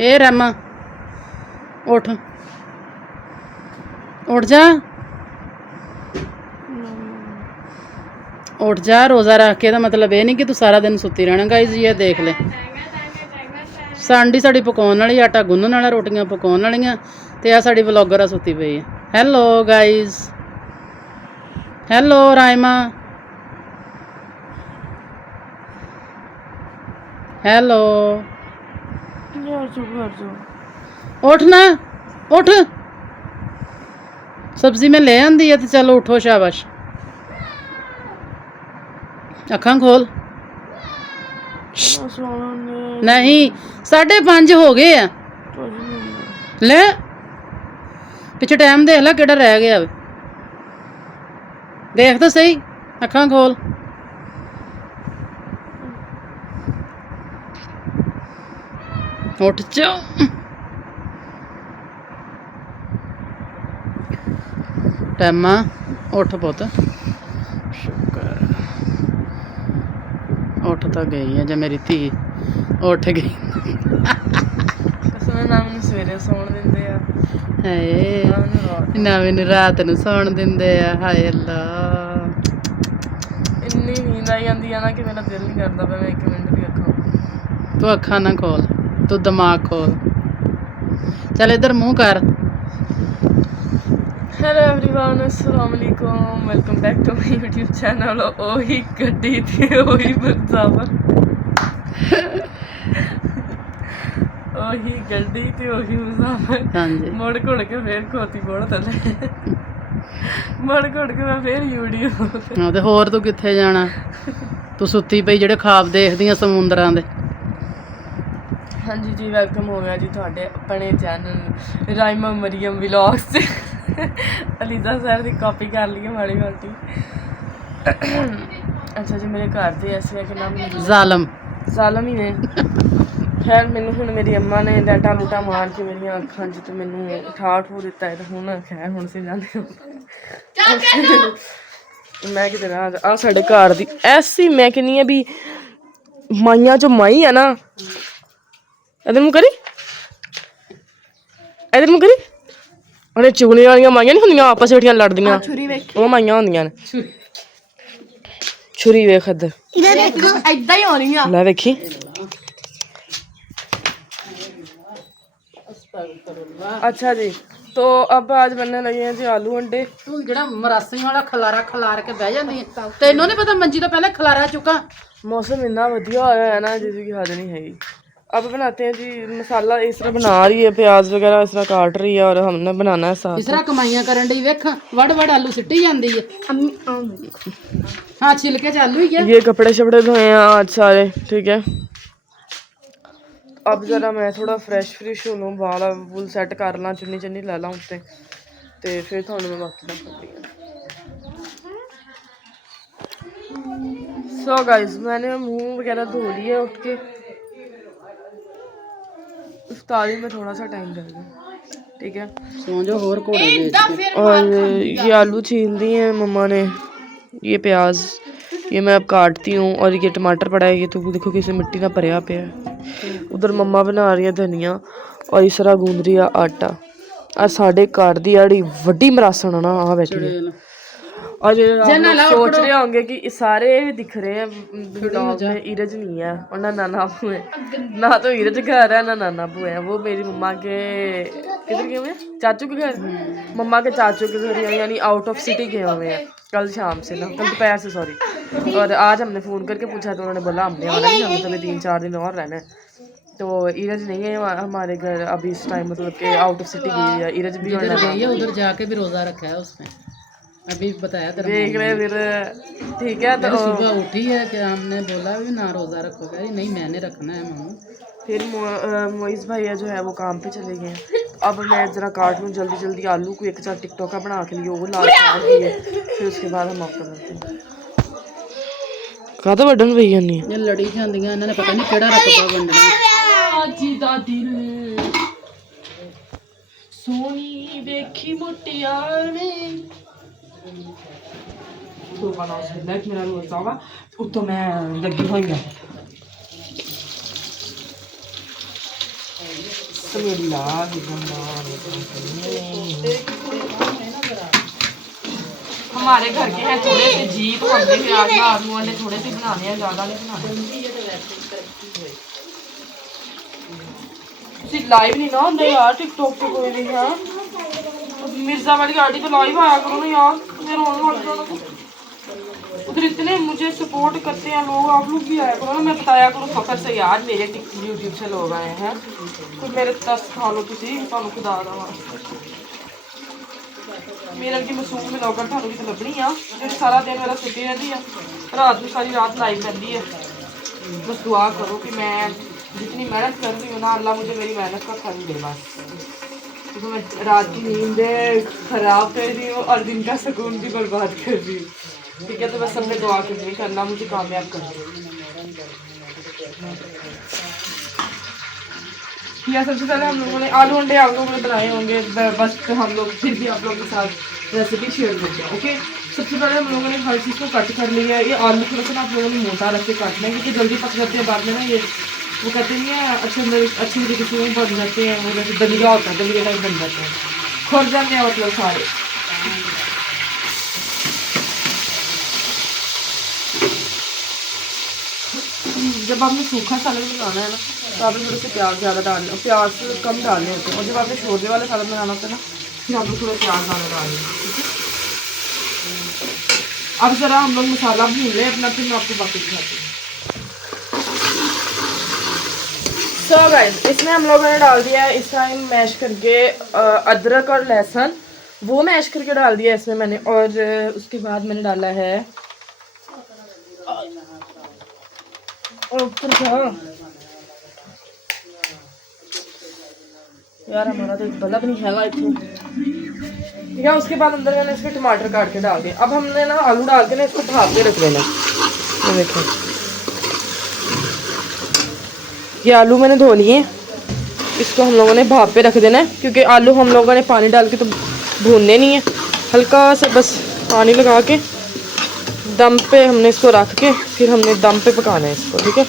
ए रामा उठ उठ जा उठ जा। रोज़ा रख के मतलब ये नहीं कि तू सारा दिन सुती रहना। गाइस ये देख ले सांडी साड़ी पकाने वाली आटा गुन्नने वाला रोटियां पकाने वालियां ते आ साड़ी व्लॉगर आ सुती पई है। Hello guys hello Raima hello उठ ना उठ सब्जी में ले आंदी है तो चलो उठो शाबाश। अखां खोल नहीं 5:30 हो गए आ ले पिछे टाइम देख ला केड़ा रह गया देख तो सही अखां खोल उठ जाओ टैमा उठ पुत शुक्र उठ तो गई है जो मेरी धी उठ गई सवेरे सौण दिंदे आ हाए ना मैनू रात नूं सौण दिंदे आ हाए अल्लाह इन्नी नींद आई जाती है ना कि मेरा दिल नहीं करता मैं 1 मिनट भी अखां तू अखा ना खोल तू दिमाग खोल चल इधर मुंह कर। हेलो एवरीवन अस्सलाम वालेकुम welcome back to my YouTube channel. ओही गड्डी ते ओही मुसाफर ओही गड्डी ते ओही मुसाफर हाँ जी मुड़ घुड़ के फिर खोती बोड़ थले मुड़ घुड़ के मैं फिर यूट्यूब हाँ ते होर तू कित्थे जाना तू सुत्ती पई ਜਿਹੜੇ ਖਾਬ ਦੇਖਦੀਆਂ ਸਮੁੰਦਰਾਂ ਦੇ। हाँ जी जी वेलकम हो गया जी थोड़े अपने चैनल राइमा मरियम व्लॉग्स से अलीजा सर की कॉपी कर ली है माड़ी मोटी। अच्छा जी मेरे घर से ऐसे कि नाम ਜ਼ਾਲਮ ਜ਼ਾਲਮ ही ने। खैर मैनू हुण मेरी अम्मा ने लैटा लूटा मार के मेरी अखां च ते मैनू उठा ठू दिता है तो हुण खैर हुण से जाने मैं किते ना आ साडे घर दी ऐसी मैं कहनी है भी माइयां चो माई है ना। इधर मुँह करी इधर मुँह करी उन्हें चुगने वाली माइयां नहीं होंदियां आपस में लड़दियां वो माइयां होंदियां ने। छुरी वेख इधर इदां ही होनी है लै वेखी। अच्छा जी तो अब आज बनने लगे हैं जी आलू अंडे। तू ਜਿਹੜਾ ਮਰਾਸੀ ਵਾਲਾ ਖਲਾਰਾ ਖਲਾਰ ਕੇ ਬਹਿ ਜਾਂਦੀ ਹੈ ਤੈਨੂੰ ਨਹੀਂ ਪਤਾ ਮੰਜੀ ਤੋਂ ਪਹਿਲਾਂ ਖਲਾਰਾ ਚੁੱਕਾ। मौसम इतना वधिया होया है ना जिसकी हद नहीं है। अब बनाते हैं जी मसाला इस तरह बना रही है प्याज वगैरह इस तरह काट रही है और हमने बनाना है साथ। इस तरह कमाइयां करन दी वेख वड़ वड़ आलू सिੱਟੀ ਜਾਂਦੀ है। हाँ छिलके च आलू ही है। ये कपड़े शपड़े धोए हैं आज सारे ठीक है। अब जरा मैं थोड़ा फ्रैश हो लूँ बाल बूल सैट कर ला चुन्नी चुन्नी लै ला उत्ते ते फिर थोड़ा मैं बाकी दसदी हां। सो गाइस मैंने मुंह वगैरह धो लिया उठ के इफ्तारी में थोड़ा सा टाइम लगेगा ठीक है। सो जो होर घोड़े बेच और ये आलू छील दिए हैं मम्मा ने ये प्याज ये मैं अब काटती हूँ और ये टमाटर पड़ा है ये तो देखो किसी मिट्टी ना भरया पे है। उधर मम्मा बना रही है धनिया और इस तरह गूंद रही है आटा। आज साढ़े घर दी बड़ी वड्डी मरासण ना आ बैठी है। और सोच रहे होंगे कि सारे दिख रहे हैं ब्लॉग में इरज नहीं है और ना नाना अबू है ना तो इरज घर है ना नाना अबू है। वो मेरी मम्मा के किधर गए हुए हैं चाचू के घर मम्मा के चाचू के घर यानी आउट ऑफ सिटी गए हुए हैं कल शाम से ना कल दोपहर से सॉरी। और आज हमने फ़ोन करके पूछा तो उन्होंने बोला हमने आना नहीं हमें तो 3-4 दिन और रहना है। तो इरज नहीं है हमारे घर अभी इस टाइम मतलब कि आउट ऑफ सिटी गई है। इरज भी गई है उधर जाके भी रोज़ा रखा है उसने अभी बताया तेरा देख रहे फिर ठीक है। तो सुबह उठी है कि हमने बोला भी ना रोज़ा रखोगे नहीं मैंने रखना है मामू। फिर मोइस भैया जो है वो काम पे चले गए हैं। अब मैं ज़रा काट लूँ जल्दी जल्दी आलू को एक चार टिकटॉक का बना के लिए वो लाल काट दिए फिर उसके बाद हम आपको करते हैं काहदा वड्डन पई जानी ये लड़ी जांदियां इन्हां ने पता नहीं केड़ा रकबा वंडना जी दा दिल सोनी देखी मुटियाने तो बना से लाइक मेरा रोज़ा वा उत्तों मैं लगी हुई हूं हमारे घर के हैं थोड़े से जी, तो हमने प्याज में आलू वाले थोड़े से बनाने हैं, ज़्यादा नहीं बनाने। लाइव नहीं ना होंगे यार टिकटॉक पे कोई भी है। मिर्जा वाली गाड़ी तो लाइव आया करो ना यार, मैं रोने लग जाना। उधर इतने मुझे सपोर्ट करते हैं लोग, आप लोग भी आया करो ना, मैं बताया करो फखर से यार मेरे यूट्यूब से लोग आए हैं, तो मेरे दस खा लो तुसी, तुहानू खुदा दा मेरे की मासूम ब्लॉगर थानू भी लभनी आ, जो सारा दिन मेरा सुती रहती है, रात में सारी रात लाइव रहती है। बस दुआ करो कि मैं जितनी मेहनत कर रही हूँ ना, अल्लाह मुझे मेरी मेहनत का फल दे बस। तो मैं रात की नींद खराब कर रही हूँ और दिन का सुकून भी बर्बाद कर रही हूँ, ठीक है। तो बस सबने दुआ करनी है कि अल्लाह मुझे कामयाब कर दे। या सबसे पहले हम लोगों ने आलू अंडे आप लोगों ने बनाए होंगे, बस तो हम लोग फिर भी आप लोगों के साथ रेसिपी शेयर करते हैं, ओके। सबसे पहले हम लोगों ने हर चीज़ को कट कर लिया है। ये आलू थोड़ा सा आप लोगों ने मोटा रख के काटना है, क्योंकि जल्दी पक जाते हैं बाद में ना, ये वो कहते नहीं है अच्छे तरीके से बन जाते हैं, वो जैसे दलिया होता है, दलिया टाइप बन जाते हैं, खुर जाते हैं मतलब सारे। जब आपने सूखा सैलड बनाना है ना, तो आपने थोड़े से प्याज ज़्यादा डालना, प्याज कम डालने होते हैं, और जब आपने शोरबे वाला सैलड बनाना होता है ना, फिर आप लोग थोड़ा प्याज ज़्यादा डालना, ठीक है। अब ज़रा हम लोग मसाला भून लें अपना, फिर मैं आपको बाकी दिखाती हूँ। सो गाइस, इसमें हम लोगों ने डाल दिया है इस टाइम मैश करके अदरक और लहसुन, वो मैश करके डाल दिया इसमें मैंने, और उसके बाद मैंने डाला है ऊपर क्या यार, हमारा तो बल्ब नहीं है इतना, ठीक है। उसके बाद अंदर मैंने इसके टमाटर काट के डाल दिए। अब हमने ना आलू डाल के ना इसको भाप के रख देना। ये देखो, ये आलू मैंने धो लिए, इसको हम लोगों ने भाप पे रख देना है, क्योंकि आलू हम लोगों ने पानी डाल के तो भूनने नहीं है, हल्का सा बस पानी लगा के दम पे हमने इसको रख के फिर हमने दम पे पकाना है इसको, ठीक है।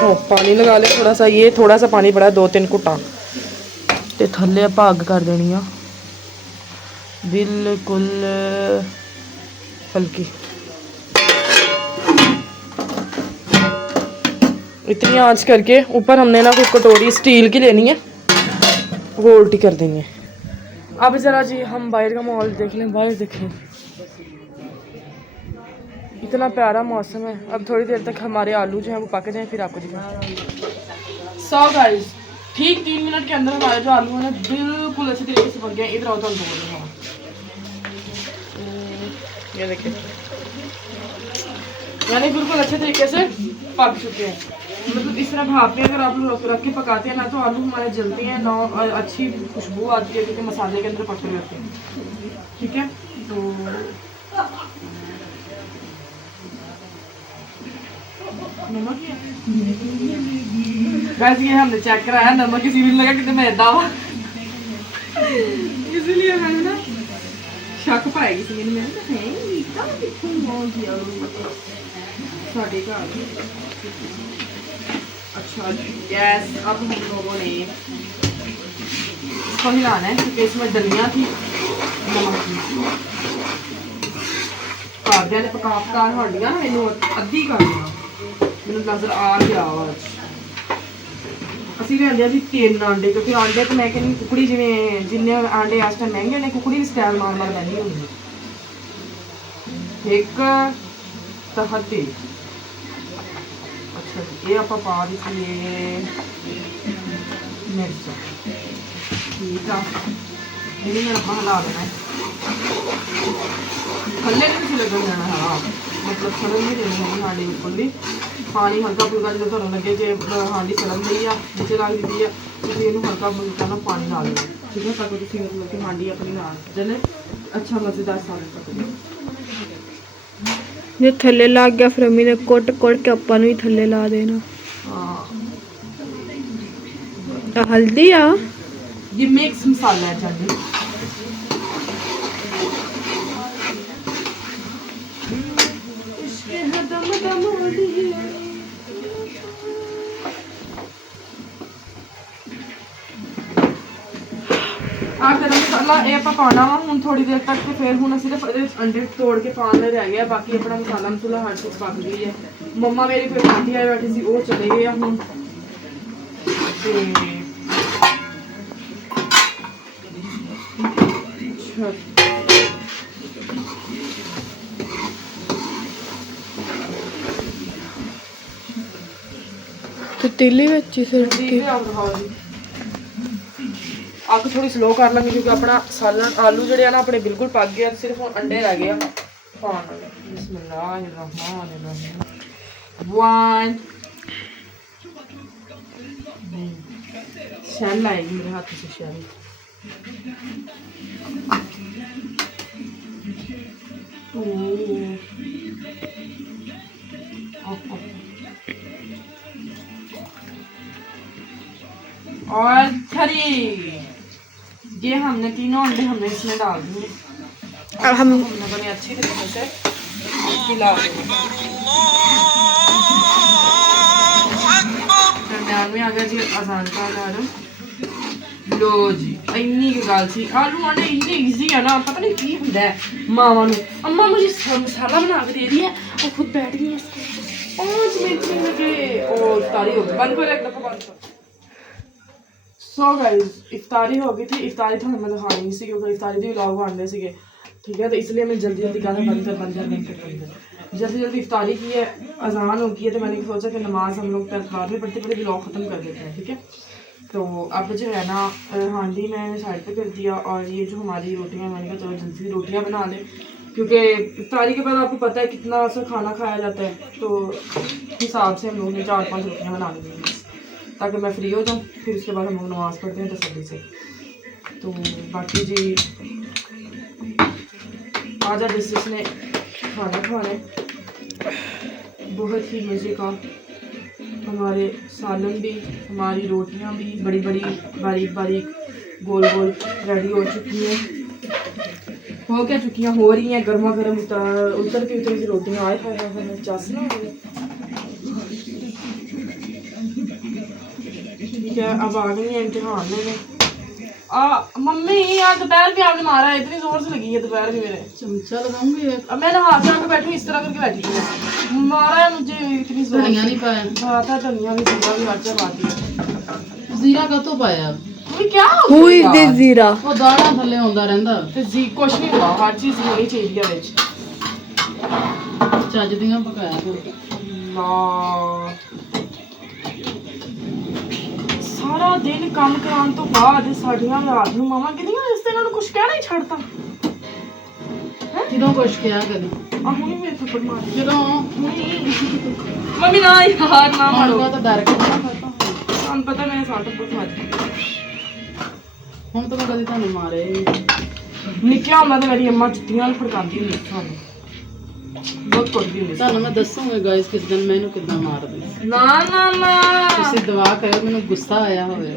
ओ पानी लगा ले थोड़ा सा, ये थोड़ा सा पानी पड़ा, 2-3 घुटा ते थल्ले भाग कर देनी आ बिल्कुल हल्की। इतनी आंच करके ऊपर हमने ना कोई कटोरी स्टील की लेनी है, वो उल्टी कर देनी है। अब ज़रा जी हम बाहर का माहौल देख लें, बाहर देखें, इतना प्यारा मौसम है। अब थोड़ी देर तक हमारे आलू जो हैं वो पक जाएं, फिर आपको दिखाएं। सो गाइस, ठीक 3 मिनट के अंदर हमारे जो आलू हैं बिल्कुल अच्छे तरीके से पक गए। इधर आओ तो ये देखिए, यानी बिल्कुल अच्छे तरीके से पक चुके हैं। मतलब इस तरह भाप में अगर आप लोग रख के पकाते हैं ना, तो आलू हमारे जलते हैं ना, और अच्छी खुशबू आती है, क्योंकि मसाले के अंदर पकड़े रहते हैं, ठीक है। तो नमक वैसे ये हमने चेक कराया, नमक किसी भी लगा कितने मैदा हुआ, इसीलिए मैंने ना शक पाया किसी ने, मैंने कहा है मीठा कितों बहुत किया साढ़े का। अच्छा गैस, अब हम लोगों ने इसको हिलाना है, क्योंकि इसमें डलियाँ थी नमक की, घरदियां ने पका पका हड्डियां ना मैनू अद्धी कर दिया, मैनू नजर आ गया आज। ਅਸੀਂ ਲਿਆਂਦੇ ਸੀ 3 ਆਂਡੇ, ਕਿਉਂਕਿ ਆਂਡੇ ਤੇ ਮੈਂ ਕਹਿੰਦੀ ਕੁਕੜੀ ਜਿਵੇਂ ਜਿੰਨੇ ਆਂਡੇ ਇਸ ਟਾਈਮ ਮਹਿੰਗੇ ਨੇ, ਕੁਕੜੀ ਵੀ ਸਟਾਈਲ ਮਾਰ ਮਾਰ ਬੈਠੀ ਹੁੰਦੀ ਇੱਕ ਤਾਂ ਹੱਤੀ। ਅੱਛਾ ਇਹ ਆਪਾਂ ਪਾ ਦਿੱਤੀ ਮਿਰਚ, ਠੀਕ ਆ, ਇਹਨੂੰ ਮੈਂ ਆਪਾਂ ਹਿਲਾ ਦੇਣਾ ਹੈ, ਥੱਲੇ ਨਹੀਂ ਲੱਗਣ ਦੇਣਾ, ਹਾਂ मतलब सड़न नहीं देनी है हाँडी बिल्कुल भी। पानी हल्का फुल्का जो थोड़ा लगे जो हाँडी सड़न दी है नीचे ला दी है, तो इनू हल्का फुल्का ना पानी ला लेना, ठीक है, ताकि तुम मतलब कि हाँडी अपनी ना जले, अच्छा मज़ेदार सालन पकड़े। जो थल्ले लग गया फिर अम्मी ने कुट के अपा नूं ही थल्ले ला देना। हाँ हल्दी आ ये मिक्स मसाला है चाहिए। ਆ ਗਰਮ ਮਸਾਲਾ ਇਹ ਆਪਾਂ ਪਾਉਣਾ ਵਾ ਹੁਣ ਥੋੜੀ ਦੇਰ ਤੱਕ ਤੇ ਫਿਰ ਹੁਣ ਸਿਰਫ ਇਹਦੇ ਵਿੱਚ ਅੰਡੇ ਤੋੜ ਕੇ ਪਾਉਣ ਦੇ ਰਹਿ ਗਿਆ ਬਾਕੀ ਆਪਣਾ ਮਸਾਲਾ ਮਸੂਲਾ ਹਰ ਚੀਜ਼ ਪੱਕ ਗਈ ਹੈ ਮੰਮਾ ਮੇਰੀ ਕੋਈ ਆਂਟੀ ਆਏ ਬੈਠੀ ਸੀ ਉਹ ਚਲੇ ਗਏ ਆ ਹੁਣ ਤੇ ਤੇ ਤੇਲੀ ਵਿੱਚ ਹੀ ਸਿਰ ਅੱਗ ਥੋੜੀ ਸਲੋ ਕਰ ਲਾਂਗੇ ਕਿਉਂਕਿ ਆਪਣਾ ਸਾਲਨ ਆਲੂ ਜਿਹੜੇ ਆ ਨਾ ਆਪਣੇ ਬਿਲਕੁਲ ਪੱਕ ਗਏ ਆ ਸਿਰਫ ਹੁਣ ਅੰਡੇ ਰਹਿ ਗਏ ਆ ਪਾਉਣ ਵਾਲੇ ਬਿਸਮਿਲ੍ਲਾਹਿਰਰਹਿਮਾਨਿਰਰਹੀਮ 1 ਸ਼ੈਲ ਆਏਗੀ ਮੇਰੇ ਹੱਥ 'ਚ ਸ਼ੈਲ और 3 ये हमने तीनों अंडे हमने इसमें डाल दिए अब हम हमने बड़े अच्छी तरीके से मिला दिए दरम्यान में आ गया जी आसान का अलार्म लो जी इन्नी की गल सी आलू आने इन्ने ईजी है ना पता नहीं की होता है मावा नू अम्मा मुझे मसाला बना के दे रही है और खुद बैठ गई है 5 मिनट में लगे और तारी हो गई बंद कर एक दफा बंद कर सो गाइस इफ्तारी हो गई थी इफ्तारी तो मैं दिखानी नहीं सी क्योंकि इफ्तारी के व्लॉग आने सीगे ठीक है तो इसलिए मैं जल्दी जल्दी गाना बंद कर जल्दी जल्दी इफ्तारी की है अजान हो गई है तो मैंने सोचा कि नमाज हम लोग बाद में पढ़ते पढ़ते व्लॉग ख़त्म कर देते हैं ठीक है तो अब जो है ना हांडी मैंने साइड पे कर दिया और ये जो हमारी रोटियाँ मैंने कहा चलो जल्दी से रोटियाँ बना लें क्योंकि इफ्तारी के बाद आपको पता है कितना सा खाना खाया जाता है तो हिसाब से हम लोग ने 4-5 रोटियाँ बना ली ताकि मैं फ्री हो जाऊँ फिर उसके बाद हम लोग नमाज़ पढ़ते हैं तसल्ली से तो बाकी जी आज डिशेस ने खाना खाने बहुत ही मज़े का हमारे सालन भी हमारी रोटियां भी बड़ी बड़ी बारीक बारीक गोल गोल रेडी हो चुकी हैं हो क्या चुकी हैं हो रही हैं गर्मा गर्म उतर की रोटियां आए खाए चस ना ठीक है अब आ गई है इम्तिहान में मम्मी यार दोपहर भी आपने मारा है इतनी जोर से लगी है दोपहर भी मेरे चमचा लगाऊंगी अब मैं नहा के आके बैठी इस तरह करके बैठी हूँ मारा है मुझे इतनी जोर धनिया नहीं पाया था धनिया भी जीरा भी हर जगह आती है जीरा कतो पाया ये क्या हु इज दिस जीरा ਉਹ ਦਾਣਾ ਥੱਲੇ ਆਉਂਦਾ ਰਹਿੰਦਾ ਤੇ ਜੀ ਕੁਛ ਨਹੀਂ हुआ हर चीज होनी चाहिए है ਵਿੱਚ ਚੱਜ ਦੀਆਂ ਪਕਾਇਆ ਫਿਰ ਸਾਰਾ ਦਿਨ ਕੰਮ ਕਰਾਉਣ ਤੋਂ ਬਾਅਦ ਸਾਡੀਆਂ ਰਾਤ ਨੂੰ ਮਾਵਾਂ ਕਹਿੰਦੀਆਂ ਇਸ ਤੇ ਇਹਨਾਂ ਨੂੰ ਕੁਝ ਕਹਿਣਾ ਹੀ ਛੱਡਤਾ ਜਦੋਂ ਕੁਛ ਕਿਹਾ ਕਦੀ ਆ ਹੁਣੀ ਮੇਰੇ ਥੱਪੜ ਮਾਰ ਜਦੋਂ ਮੰਮੀ ਨਾ ਯਾਰ ਨਾ ਮਾਰੋ ਮਾਰੂਗਾ ਤਾਂ ਡਰ ਕੇ ਨਾ ਕਰਤਾ ਤੁਹਾਨੂੰ ਪਤਾ ਮੈਂ ਸਾਟ ਬਹੁਤ ਮਾਰ ਹੁਣ ਤਾਂ ਮੈਂ ਕਦੀ ਤੁਹਾਨੂੰ ਮਾਰੇ ਨਿੱਕਿਆ ਹੁੰਦਾ ਤੇ ਮੇਰੀ ਅੰਮਾ ਚੁੱਟੀਆਂ ਨਾਲ ਫੜਕਾਉਂਦੀ ਹੁੰਦੀ ਸੀ ਸਾਨੂੰ ਬਹੁਤ ਕੁੱਟਦੀ ਹੁੰਦੀ ਸੀ ਤੁਹਾਨੂੰ ਮੈਂ ਦੱਸੂਗੀ ਗਾਇਸ ਕਿਸ ਦਿਨ ਮੈਂ ਇਹਨੂੰ ਕਿੱਦਾਂ ਮਾਰਦੀ ਨਾ ਨਾ ਨਾ ਤੁਸੀਂ ਦੁਆ ਕਰਿਓ ਮੈਨੂੰ ਗੁੱਸਾ ਆਇਆ ਹੋਵੇ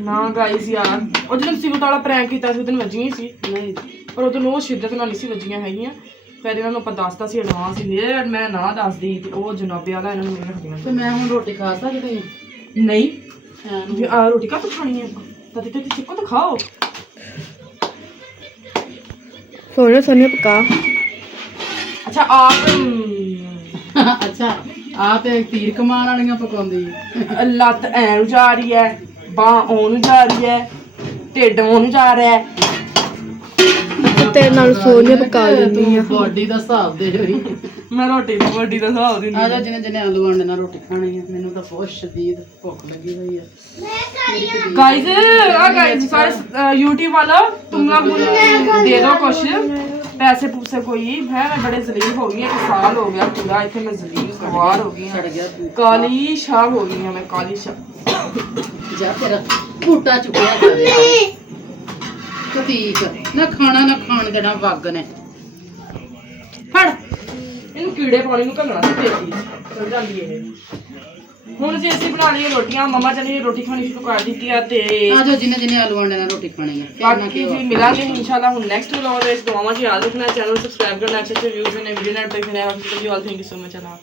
ਨਾ ਗਾਇਸ ਯਾਰ ਉਹ ਜਦੋਂ ਸਿਵਟ ਵਾਲਾ ਪ੍ਰੈਂਕ ਕੀਤਾ ਸੀ ਉਹ ਦਿਨ ਵੱਜੀਆਂ ਸੀ ਨਹੀਂ ਪਰ ਉਹ ਤੋਂ ਸ਼ਿੱਦਤ ਨਾਲ ਨਹੀਂ ਸੀ ਵੱਜੀਆਂ ਹੈਗੀਆਂ ਫਿਰ ਇਹਨਾਂ ਨੂੰ ਆਪਾਂ ਦੱਸਤਾ ਸੀ ਐਡਵਾਂਸ ਹੀ ਮੈਂ ਨਾ ਦੱਸਦੀ ਤੇ ਉਹ ਜਨਾਬੇ ਵਾਲਾ ਇਹਨਾਂ ਨੂੰ ਮੇਰੇ ਰੱਖਦੀਆਂ ਤੇ ਮੈਂ ਹੁਣ ਰੋਟੀ ਖਾ ਸਕਦੀ ਹਾਂ ਨਹੀਂ ਐਂ ਨੂੰ। ਰੋਟੀ ਕਾ ਖਾਣੀ ਹੈ ਤਾਂ ਤੇ ਚਿੱਕੋ ਤਾਂ ਖਾਓ सोने सोने पका ਅੱਛਾ ਆਪ ਅੱਛਾ ਆ ਤੇ ਤੀਰ ਕਮਾਨ ਵਾਲੀਆਂ ਪਕਾਉਂਦੀ ਹੈ ਲੱਤ ਐ ਨੂੰ ਜਾ ਰਹੀ ਹੈ ਬਾਹ ਉਹਨੂੰ ਜਾ ਰਹੀ ਹੈ ਢਿੱਡ ਉਹਨੂੰ ਜਾ ਰਿਹਾ ਹੈ तेरे नाल सोने पका लेनी है ਬੋਡੀ ਦਾ ਹਿਸਾਬ ਦੇ ਹੋਈ ਮੈਂ ਰੋਟੀ ਦੀ ਵੱਡੀ ਦਾ ਹਿਸਾਬ ਦਿੰਦੀ ਆ ਜਾ ਜਿਹਨੇ ਆਲੂ ਆਂਡੇ ਨਾਲ ਰੋਟੀ ਖਾਣੀ ਹੈ ਮੈਨੂੰ ਤਾਂ ਬਹੁਤ ਸ਼ਦੀਦ ਭੁੱਖ ਲੱਗੀ ਹੋਈ ਹੈ गाइस सारे यूट्यूब वाला तुम लोग दे दो कुछ पैसे पूसे कोई है मैं बड़े जलील हो गई 1 साल हो गया पूरा इतने मैं जलील सवार हो गई ਛੜ ਗਿਆ ਤੂੰ काली शाह हो गई मैं काली शाह ਜਾ ਤੇਰਾ ਬੂਟਾ ਚੁੱਕਿਆ ਜਾਵੇ ਕਤੀਕ ਨਾ ਖਾਣਾ ਨਾ ਖਾਣ ਦੇਣਾ ਵੱਗ ਨੇ ਫੜ ਇਹਨੂੰ ਕੀੜੇ ਪਾਣੀ ਨੂੰ ਘੱਲਣਾ ਸੀ ਤੇਰੀ ਚੱਲ ਜਾਂਦੀ ਇਹ ਹੁਣ ਜੇ ਅਸੀਂ ਬਣਾ ਲਈਏ ਰੋਟੀਆਂ ਮਮਾ ਚਲੀ ਰੋਟੀ ਖਾਣੀ ਸ਼ੁਰੂ ਕਰ ਦਿੱਤੀ ਆ ਤੇ ਆ ਜਾਓ ਜਿਹਨੇ ਆਲੂ ਆਂਡੇ ਨਾਲ ਰੋਟੀ ਖਾਣੀ ਹੈ ਫਿਰ ਨਾ ਬਾਕੀ ਜੀ ਮਿਲਾਂਗੇ ਇਨਸ਼ਾਅੱਲਾ ਹੁਣ ਨੈਕਸਟ ਵਲੌਗ ਵਿੱਚ ਦੁਆਵਾਂ ਜੀ ਯਾਦ ਰੱਖਣਾ ਚੈਨਲ ਨੂੰ ਸਬਸਕ੍ਰਾਈਬ ਕਰਨਾ ਅੱਛੇ ਵੀਡੀਓਜ਼ ਨੇ ਵੀਡੀਓ ਨਾਲ ਦੇਖਣੇ ਆ ਬਾਕੀ all thank you so much Ala